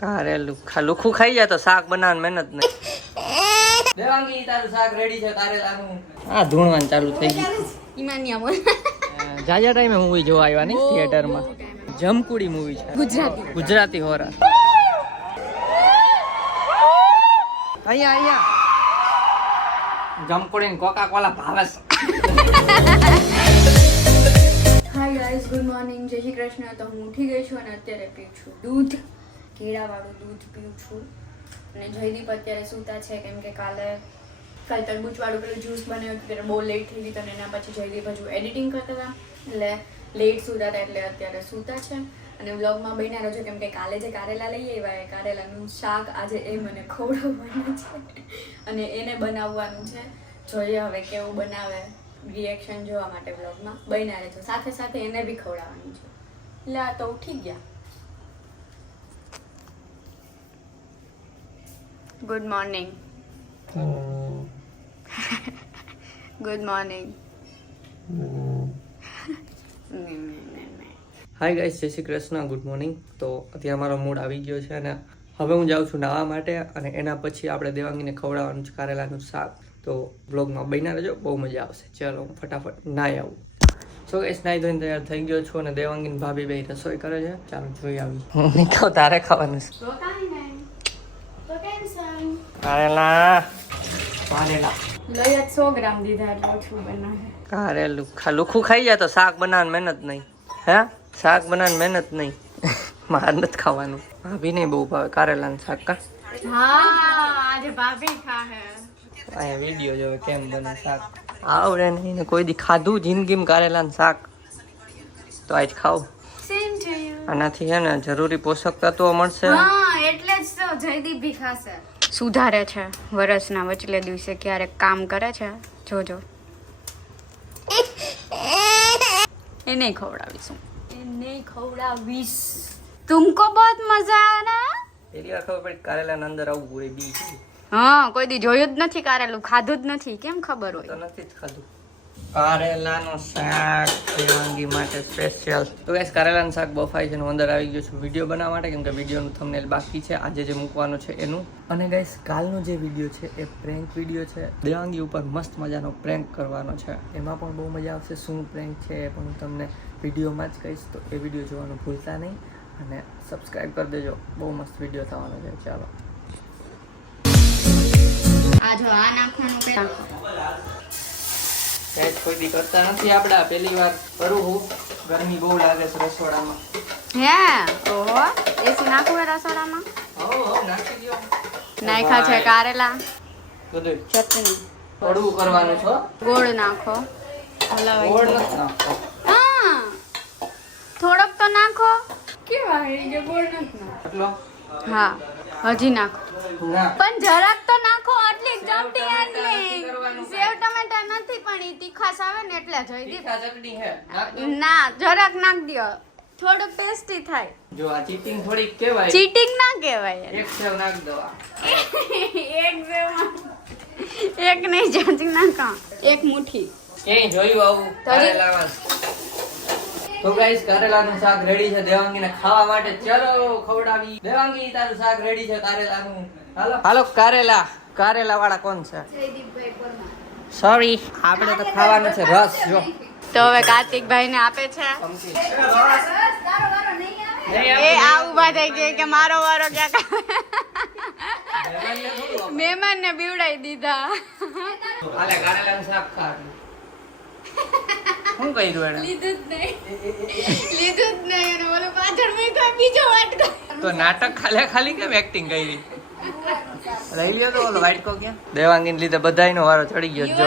કારેલું લુખું ખાઈ જાય તો શાક બનાવવાની મહેનત નહીં. દેવાંગી તારું શાક રેડી છે કારેલાનું. આ ધૂણવાનું ચાલુ થઈ ગયું. જાજા ટાઈમે મૂવી જોવા આવ્યા નહીં થિયેટરમાં. જમકુડી મૂવી છે ગુજરાતી હોરર. અહીંયા જમકુડી ને કોકા કોલા ભાવે છે. હાય ગાઈઝ, ગુડ મોર્નિંગ, જય શ્રી કૃષ્ણ. તો હું ઉઠી ગઈ છું અને અત્યારે પીઉં છું દૂધ, કેળાવાળું દૂધ પીઉં છું. અને જયદીપ અત્યારે સૂતા છે કેમ કે કાલે તરબૂચવાળું પેલું જ્યુસ બનાવ્યું ત્યારે બહુ લેટ થઈ ગયું અને એના પછી જયદીપ હજુ એડિટિંગ કરતા હતા એટલે લેટ સૂતા હતા એટલે અત્યારે સૂતા છે. અને વ્લોગમાં બન્યા રહેજો કેમ કે કાલે જે કારેલા લઈ આવ્યા એ કારેલાનું શાક આજે એ મને ખવડાવવાનું છે અને એને બનાવવાનું છે. જોઈએ હવે કેવું બનાવે, રિએક્શન જોવા માટે વ્લોગમાં બન્યા રહેજો. સાથે સાથે એને બી ખવડાવવાનું છે. એટલે આ તો ઉઠી ગયા. Good morning. Good morning. Hi guys, જય શ્રી કૃષ્ણ, ગુડ મોર્નિંગ. તો અત્યારે મારો મૂડ આવી ગયો છે અને હવે હું જાઉં છું નાહવા માટે અને એના પછી આપણે દેવાંગીને ખવડાવવાનું છે કારેલાનું શાક. તો વ્લોગમાં બન્યા રહેજો, બહુ મજા આવશે. ચાલો હું ફટાફટ નાહી આવું. સો ગાઈસ, નાહી ધોઈને તૈયાર થઈ ગયો છું અને દેવાંગીની ભાભી બે રસોઈ કરે છે. ચાલો જોઈ આવી. હું નહીં ખાઉં, તારે ખાવાનું છે. કારેલા લઈ 100 ગ્રામ દીધા એટલે ઓછું બનાવે. કારેલું લુખું ખાઈ જાય તો શાક બનાવવાની મહેનત નહીં. હે શાક બનાવવાની મહેનત નહીં. મારે નથી ખાવાનું. ભાભી નહીં બહુ ભાવે કારેલાનું શાક. કા આજે ભાભી ખાહે. અહીંયા વિડીયો જોવે કેમ બને શાક. આવડે નહીં ને કોઈ દી ખાધું જિંદગીમાં કારેલાનું શાક તો આજ ખાવ. આનાથી છે ને જરૂરી પોષક તત્વો મળશે. એટલે જ તો જયદીપ ભી ખાશે. સુધારે છે વરસના વચલે દિવસે ક્યારેક કામ કરે છે. જોજો એ નહીં ખવડાવીશું. એ નહીં ખવડાવીશ. તુમકો બહુત મજા આના. પેલી વાર ખબર પડી કારેલાના અંદર આવું હોય બી. હા, કોઈ દી જોયું જ નથી કારેલું, ખાધું જ નથી, કેમ ખબર તો હોય? નથી જ ખાધું. કારેલાનું શાક દેવાંગી માટે સ્પેશિયલ. તો ગાઈસ, કારેલાનું શાક બફાઈ છે. હું અંદર આવી ગયો છું વિડીયો બનાવવા માટે કેમ કે વિડીયોનું થંબનેલ બાકી છે આજે જે મૂકવાનું છે એનું. અને ગાઈસ, કાલનો જે વિડીયો છે એ પ્રેન્ક વિડીયો છે. દેવાંગી ઉપર મસ્ત મજાનો પ્રેન્ક કરવાનો છે. એમાં પણ બહુ મજા આવશે. શું પ્રેન્ક છે એ પણ હું તમને વિડીયોમાં જ કહીશ. તો એ વિડીયો જોવાનું ભૂલતા નહીં અને સબસ્ક્રાઈબ કરી દેજો. બહુ મસ્ત વિડીયો થવાનો છે. ચાલો આ જો આ નાખવાનું કે ગેસ કોઈ દી કરતા નથી આપણે. પહેલી વાર કરું હું. ગરમી બહુ લાગે છે રસોડામાં. હે ઓહો, એસી નાખું રસોડામાં. હો નાખી દો. નાખ્યા છે કારેલા, બધું ચટણી, થોડું કરવાનું છે. ગોળ નાખો, હલાવાઈ ગોળ જાય. નથી નાખતો. હા, થોડોક તો નાખો. કેવા હે કે ગોળ નથી નાખો? એટલો હા, હજી નાખો. ના પણ જરાક તો નાખો. આટલી જમટી આટલી સેવ ટમેટા નથી પણ ઈ તીખાસ આવે ને એટલે જોઈ દીધી. તીખા ચટણી હે નાખ દો. ના, જરાક નાખ દ્યો, થોડું ટેસ્ટી થાય. જો આ ચીટિંગ થોડીક કહેવાય. ચીટિંગ ના કહેવાય. એક સેવ નાખ દો. એક સેવમાં એક નહીં જાજી નાખો, એક મુઠ્ઠી. ક્યાંય જોયું આવું કારેલામાં? તો ગાઈસ, કારેલાનું શાક રેડી છે દેવાંગીને ખાવા માટે. ચલો ખવડાવી. દેવાંગી તારું શાક રેડી છે કારેલાનું. હાલો હાલો. કારેલા વાળા કોણ છે? જયદીપભાઈ પરમાર. સોરી, આપણે તો ખાવાનું છે રસ. જો તો હવે કાર્તિકભાઈ ને આપે છે. એ આ ઉભા થઈ ગઈ કે મારો વારો ક્યાં મહેમાન ને બીવડાઈ દીધા. હાલે કારેલાનું શાક ખા. શું કર્યું એને? લીધું જ નહીં અને ઓલો પાછળ મૂક્યો બીજો વાટકો. તો નાટક ખાલી કેમ એક્ટિંગ કરી? લઈ લ્યો તો ઓલો વાટકો ક્યાં? દેવાંગીને લીધે બધાયનો વારો ચડી ગયો. જો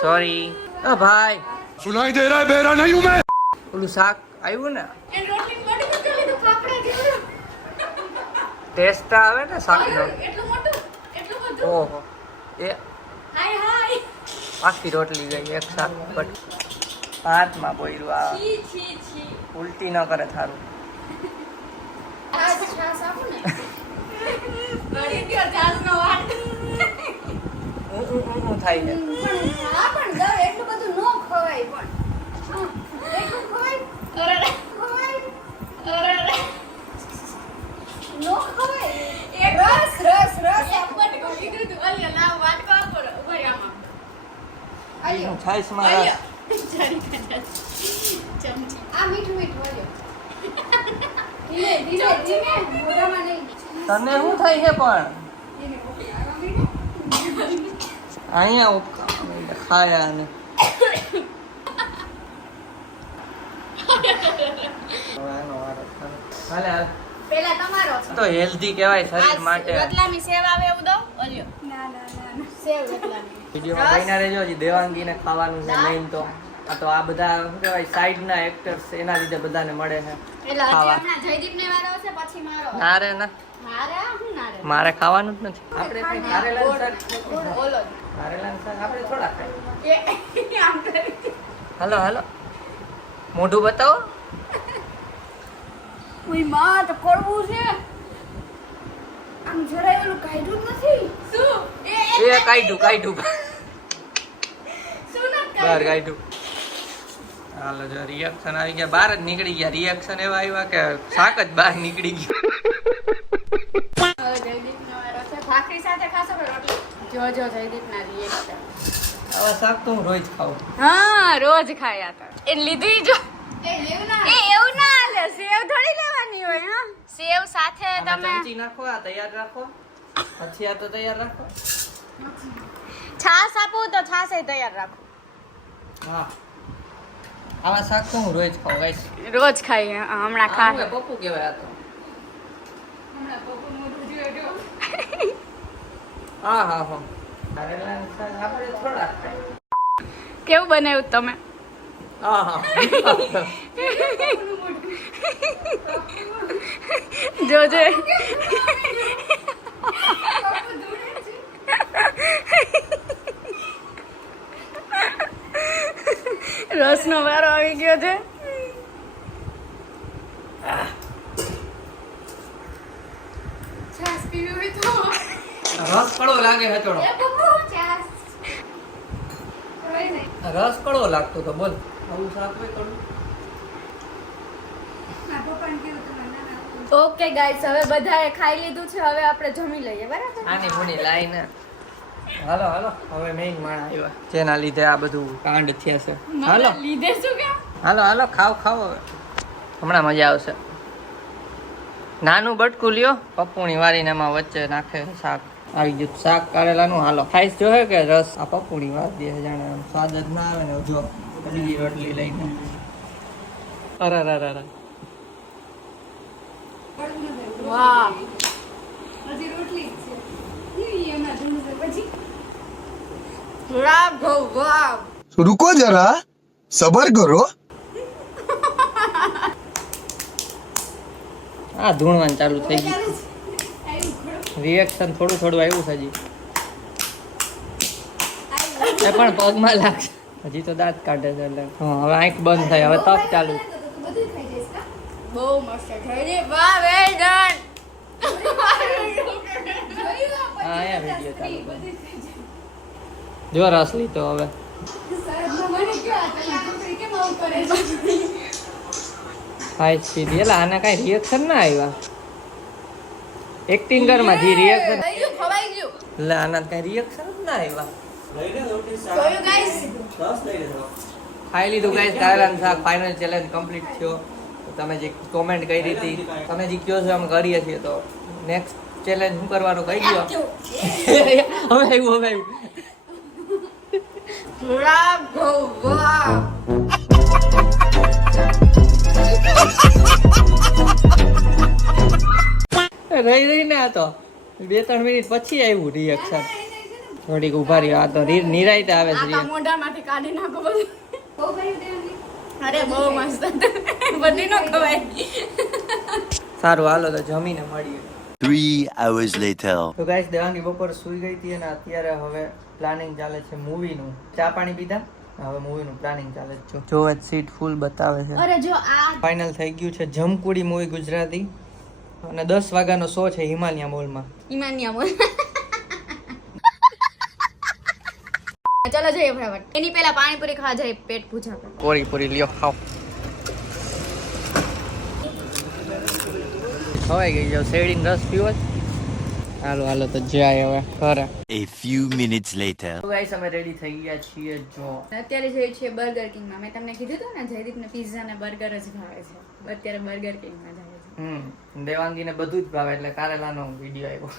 સોરી. ઓ ભાઈ, सुनाई दे रहा है बेरा नहीं हूं मैं. ઓલું શાક આવ્યું ને, એ રોટલી મોટી મોટી લીધું ફાફડા જેવું. ટેસ્ટ આવે ને શાકનો. એટલું મોટું એટલું બધું. ઓહો, એ હાય હાય. આખી રોટલી ગઈ એક શાક પર. હાથમાં બોયરું આ છી છી છી. ઉલટી ન કરે થારું. આ છાસ આપો ને. ગળી ગયો છાસનો વાટ. થાય છે. હા પણ દવ એટલું બધું નો ખવાય પણ. એટલું ખવાય. અરે ખવાય. અરે નો કીધું તું અલ્યા લાવ વાત કરો ઉભા રહો આમાં હું છાશમાં રસ. ચમચી આ મીઠું અલ્યો ધીમે મોઢામાં નહીં તને શું થાય છે પણ અહીંયા ઉપકા ખાયા અને હાલે હાલે. પેલા તમારો તો હેલ્ધી કહેવાય શરીર માટે. રતલામી સેવ આવે એવું દો અલ્યો ના સેવ રતલામી વિડીયોમાં બન્યા રહેજો. હજી દેવાંગીને ખાવાનું છે મેઇન તો. આ તો આ બધા શું કહેવાય સાઈડના એક્ટર્સ એના લીધે બધાને મળે છે એટલે ખાવા. હમણાં જયદીપને વારો હશે પછી મારો ના રે ના, મારે હું ના રે મારે ખાવાનું જ નથી. આપણે કઈ કારેલાનું શાક બોલો કારેલાનું શાક આપણે થોડા ખાઈએ. એ આમ કરી હાલો હાલો મોઢું બતાવો. ઉઈ માં તો કરવું છે આમ જરાય ઓલું કાઢ્યું જ નથી શું એ કાઢ્યું શું ના બહાર કાઢ્યું. હાલો જો રિએક્શન આવી ગયા, બહાર જ નીકળી ગયા. રિએક્શન એવા આવ્યા કે શાક જ બહાર નીકળી ગયું. જયદીપનો વારો છે ભાખરી સાથે ખાશો કે રોટલી જો જયદીપના રિએક્શન આવા શાક તો હું રોજ ખાઉં. હા રોજ ખાયા હતા એ લીધી જો એ એવું ના હાલે સેવ થોડી લેવાની હોય હા સેવ સાથે આમાં તમે ચમચી નાખો, આ તૈયાર રાખો, પછી આ તો તૈયાર રાખો. છાશ આપું તો છાશ તૈયાર રાખો હા આવા શાક તો હું રોજ ખાઉં ગાઈસ. રોજ ખાઈએ હમણાં આ શું પપ્પુ કહેવાય આ તો. હા હા હા કારેલાનું શાક આપણે થોડા ખાઈએ. કેવું બનાવ્યું તમે હા હા જોજે રસનો વારો આવી ગયો છે છાશ પીવી હોય તો રસ કડવો લાગે છે થોડો. રસ કડવો લાગતો તો બોલ. આવું શાક હોય કડવું. ઓકે ગાઈસ હવે બધાએ ખાઈ લીધું છે હવે આપણે જમી લઈએ બરાબર આની મુની લાઈને હાલો હાલો હવે મેઈન માણા આવ્યા જેના લીધે આ બધું કાંડ થયા છે. હાલો લીધે શું કે હાલો હાલો ખાવ ખાવ હવે હમણાં મજા આવશે. નાનું બટકું લ્યો, પપ્પુની વારીને એમાં વચ્ચે નાખે શાક. આવી ગયું શાક કારેલાનું. હાલો ખાઈશ જોહે કે રસ આ પપ્પુની વાર દે જાણે આમ સ્વાદ જ ના આવે ને. જો બીજી રોટલી લઈને અરે અરે અરે વાહ હજી રોટલી છે એમાં ધૂળ છે પછી વાહ વાહ रुको जरा सबर करो. આ ધૂણવાનું ચાલુ થઈ ગયું. રિએક્શન થોડું થોડું આવ્યું છે હજી. એ પણ પગમાં લાગશે. હજી તો દાંત કાઢે છે એટલે હા હવે આંખ બંધ થાય. હવે તપ ચાલુ. બહુ મસ્ત છે વાહ વેલ ડન હા અહીંયા વિડીયો ચાલુ કરો. જો રસ લીધો હવે. હાઈ સ્પીડ એલા આને કાંઈ રિએક્શન ના આવ્યા. એક્ટિંગ કરમાં જે રિએક્શન ખવાઈ ગયું એટલે આના કાંઈ રિએક્શન જ ના આવ્યા. જોયું ગાઈસ ખાઈ લીધું ગાઈસ કારેલાનું શાક. ફાઇનલ ચેલેન્જ કમ્પ્લીટ થયો. તમે જે કોમેન્ટ કરી હતી તમે જે કહો છો અમે કરીએ છીએ તો નેક્સ્ટ ચેલેન્જ શું કરવાનું કહી ગયો. હવે આવ્યું. વાહ રહી ને આ તો 2-3 મિનિટ પછી આવ્યું રિએક્શન. થોડીક ઉભા રહ્યો. આ તો નિરાયતે આવે છે આ મોઢામાંથી કાઢી નાખો બધું અરે બહુ મસ્ત બધી નો ખવાય સારું હાલો તો જમીને મળીએ. 3 hours later. તો ગાઈસ દેવાંગી બપોર સૂઈ ગઈ હતી અને અત્યારે હવે પ્લાનિંગ ચાલે છે મૂવીનું. ચા પાણી પીધા હવે મૂવીનું પ્લાનિંગ ચાલે છે. જો જ સીટ ફૂલ બતાવે છે. અરે જો આ ફાઇનલ થઈ ગયું છે જમકુડી મૂવી ગુજરાતી અને 10 વાગ્યાનો શો છે હિમાલયા મોલમાં. ઈમાનિયા બોલ ચલો જઈએ ફટાફટ. એની પહેલા પાણીપુરી ખાવા જાય પેટ પૂજા કર. પૂરી પૂરી લ્યો ખાઓ. હવાઈ ગઈ જાવ. શેરડીનો રસ પીવો જ. હાલો તો જાય હવે ઘરે. A few minutes later. તો ગાઈસ અમે રેડી થઈ ગયા છીએ. જો અત્યારે જઈએ છીએ બર્ગર કિંગમાં. મેં તમને કીધું હતું ને જયદીપને પિઝા ને બર્ગર જ ભાવે છે. અત્યારે બર્ગર કિંગમાં જાય છે. દેવાંગીને બધું જ ભાવે એટલે કારેલાનો વિડીયો આવ્યો.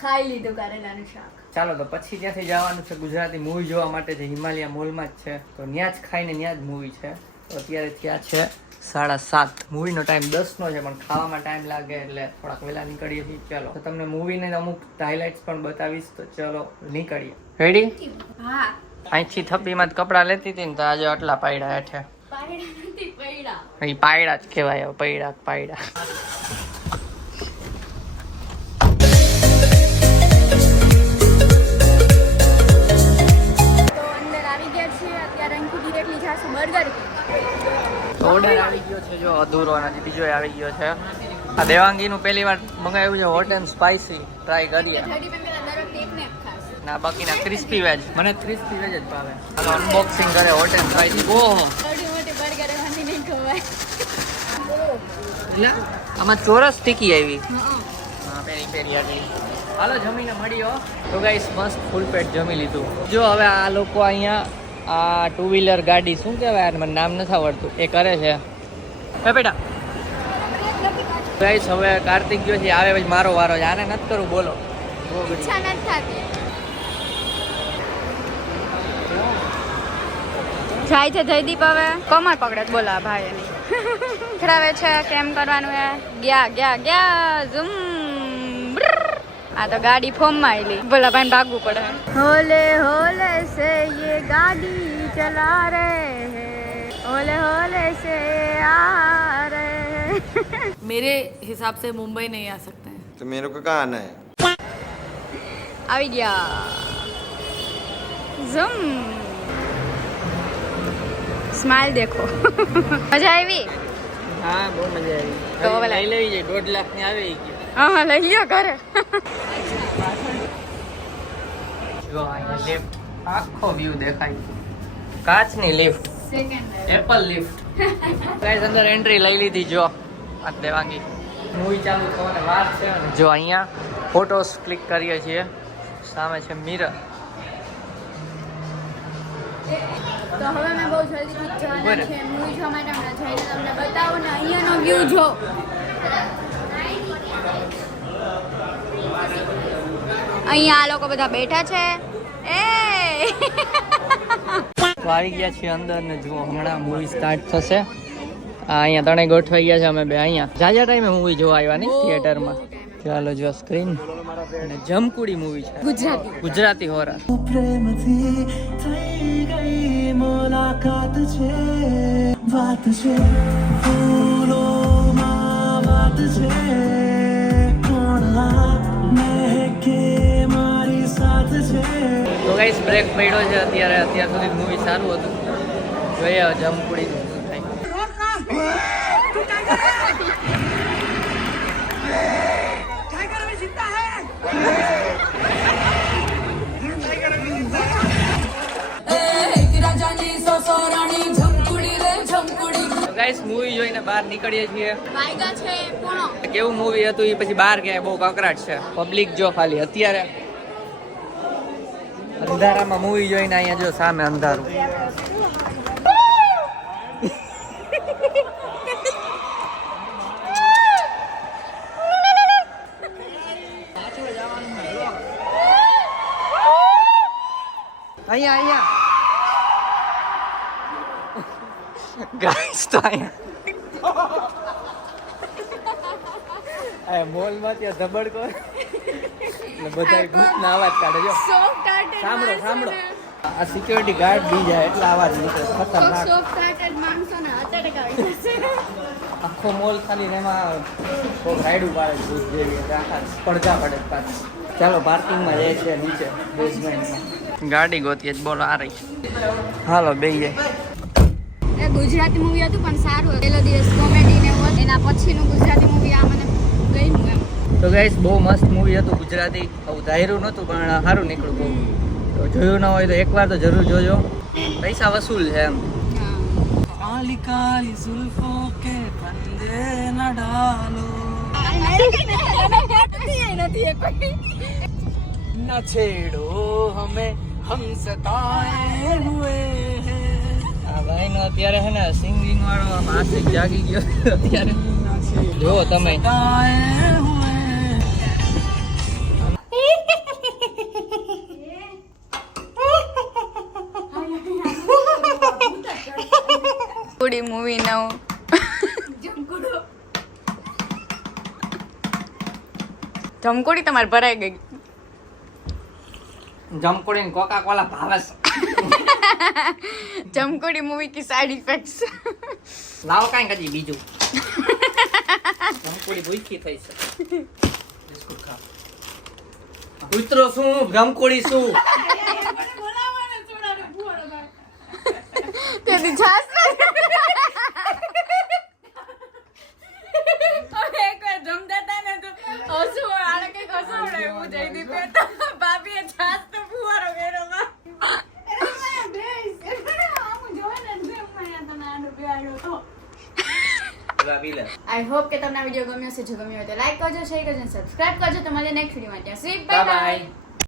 ખાઈ લીધું કારેલાનું શાક. ચાલો તો પછી ત્યાંથી જવાનું છે ગુજરાતી મૂવી જોવા માટે, જે હિમાલય મોલમાં જ છે. તો ત્યાં જ ખાઈને ત્યાં જ મૂવી છે. તો અત્યારે ત્યાં છે 7:30. મૂવીનો ટાઈમ 10નો છે, પણ ખાવામાં ટાઈમ લાગે એટલે થોડાક વહેલા નીકળીએ છીએ. ચલો તો તમને મૂવીને અમુક હાઇલાઇટ્સ પણ બતાવીશ. તો ચલો નીકળીએ. રેડી? હા. અહીંથી થપ્પીમાં જ કપડાં લેતી હતી ને તો આજે આટલા પાયડા હેઠે. પાયડા નથી, પૈડા. એ પાયડા જ કહેવાય. પાયડા. તો અંદર આવી ગયા છીએ. અત્યારે અહીંથી ડિરેક્ટલી જાશું બર્ગર કિંગ. ઓર્ડર આવી ગયો છે જો અધૂરો, અને બીજો આવી ગયો છે. આ દેવાંગીનું પહેલી વાર મંગાવ્યું છે હોટ એન્ડ સ્પાઈસી. ટ્રાય કરીએ. જયદીપ એમ કહેતા દર વખતે એકને એક ખાશે. ના બાકીના ક્રિસ્પી વેજ. મને ક્રિસ્પી વેજ જ ભાવે. હાલો અનબોક્સિંગ કરે હોટ એન્ડ સ્પાઈસી. ઓહો થોડી મોટી બર્ગર એમાંથી નહીં ખવાય. એટલે આમાં ચોરસ ટીકી આવી. હા પેરી આટલી. હાલો જમીને મળીઓ. તો ગાઈસ મસ્ત ફૂલ પેટ જમી લીધું. જો હવે આ લોકો અહીંયા આ 2 વ્હીલર ગાડી શું કહેવાય મને નામ નથી આવડતું એ કરે છે. હે બેટા ગાઈસ હવે કાર્તિક ગયો છે, આવે પછી મારો વારો છે. આને નથી કરવું બોલો. ઈચ્છા નથી થતી. જાય છે જયદીપ હવે કમર પકડે જ બોલા ભાઈ એની. ખરાવે છે કેમ કરવાનું હે. ગયા ઝૂમ. આ તો ગાડી ફોર્મ માં આવેલી. બોલા ભાઈ ભાગવું પડે. હોલે હોલે સે યે ગાડી ચલા રહે હે, હોલે હોલે સે આ રહે હે. मेरे हिसाब से मुंबई नहीं आ सकते हैं. तो मेरे को कहाँ आना है? આવી ગયા. ઝૂમ. સ્માઈલ દેખો. મજા આવી? હા બહુ મજા આવી. તો હવે લઈ લેવી છે. 1.5 લાખ ની આવી ગઈ. હા લઈ લ્યો ઘરે. જો અહીંયા લિફ્ટ આખો વ્યૂ દેખાય. કાચની લિફ્ટ, એપલ લિફ્ટ. ગાઈસ અંદર એન્ટ્રી લઈ લીધી. જો આ દેવાંગી મૂવી ચાલુ થવાને વાર છે. જો અહીંયા ફોટોસ ક્લિક કરીએ છીએ. સામે છે મિરર. તો હવે મેં બહુ જલ્દી જવાના છે મૂવી જોવા માટે. હમણાં જઈને તમને બતાવું ને અહીંયાનો વ્યૂ જો. અહીંયા આ લોકો બધા બેઠા છે. એ તો આવી ગયા છીએ અંદર ને જુઓ હમણાં મૂવી સ્ટાર્ટ થશે. અહીંયા ત્રણેય ગોઠવાઈ ગયા છે. અમે બે અહીંયા જાજા ટાઈમે મૂવી જોવા આવ્યા ને થિયેટરમાં. ચાલો જો સ્ક્રીન અને જમકુડી મૂવી છે. ગુજરાતી હોરર. પ્રેમથી થઈ ગઈ મુલાકાત છે, વાત છે ફૂલોમાં વાત છે, કોણ આ મહેકે મારી સાથ છે. તો ગાઈસ બ્રેક પડ્યો છે અત્યારે. અત્યાર સુધી મૂવી સારું હતું. જોઈએ જમકુડી શું થાય. ગાઈસ મૂવી જોઈને બહાર નીકળીએ છીએ. વાયગા છે પૂણો. કેવું મૂવી હતું એ પછી બહાર ગયા. બહુ કકરાટ છે. પબ્લિક જો ખાલી અત્યારે અંધારામાં મૂવી જોઈને અહીંયા જો સામે અંધારું. અહીંયા ગાઈસ તો અહીંયા મોલમાં ત્યાં ધબડકો એટલે બધા ગ્રુપના અવાજ કાઢે. જો સાંભળો આ સિક્યોરિટી ગાર્ડ બી જાય એટલે અવાજ નીકળે. ખતરનાક. આખો મોલ ખાલી ને એમાં કોઈ રાયડું પાડે ભૂત જેવી એટલે આખા પડઘા પડે પાછા. ચાલો પાર્કિંગમાં જાય છે નીચે બેઝમેન્ટમાં. ગાડી ગોતીએ જ બોલો આ રહી. હાલો બેહીએ. એ ગુજરાતી મૂવી હતું પણ સારું હતું. પેલો દિવસ કોમેડી ને એવું હતું. એના પછીનું ગુજરાતી મૂવી આ મને ગમ્યું એમ. તો ગાઈસ બહુ મસ્ત મૂવી હતું ગુજરાતી. આવું ધાર્યું નહોતું પણ સારું નીકળ્યું બહુ. તો જોયું ના હોય તો એકવાર તો જરૂર જોજો. પૈસા વસૂલ છે એમ. काली काली जुल्फों के फंदे न डालो. નથી એ કોઈ. न छेड़ो हमें हम सताए हुए हैं આ ભાઈનો અત્યારે છે ને સિંગિંગ વાળો માસિક જાગી ગયો અત્યારે જો તમે सताए हुए हैं થોડી મૂવી નવ જમકોડી તમારે ભરાઈ ગઈ. જમકોડી ને કોકા કોલા ભાવે છે. જમકોડી મૂવી કી સાइड इफेक्ट्स. લાવો કાંઈ કદી બીજું. જમકોડી ભૂખી થઈ છે. બિસ્કુટ ખાઓ. કૂતરો શું જમકોડી શું તેથી છાસ જમતા હતા ને તો હસવું આને કઈક હસવડે એવું જયદીપ ભાભીએ છાસ તો ફુવારો કર્યો આઈ હોપ કે તમને આ વિડીયો ગમ્યો હશે. જો ગમ્યો હોય તો લાઈક કરજો, શેર કરજો, સબસ્ક્રાઇબ કરજો. તમારે નેક્સ્ટ વિડીયોમાં ત્યાં સુધી બાય બાય.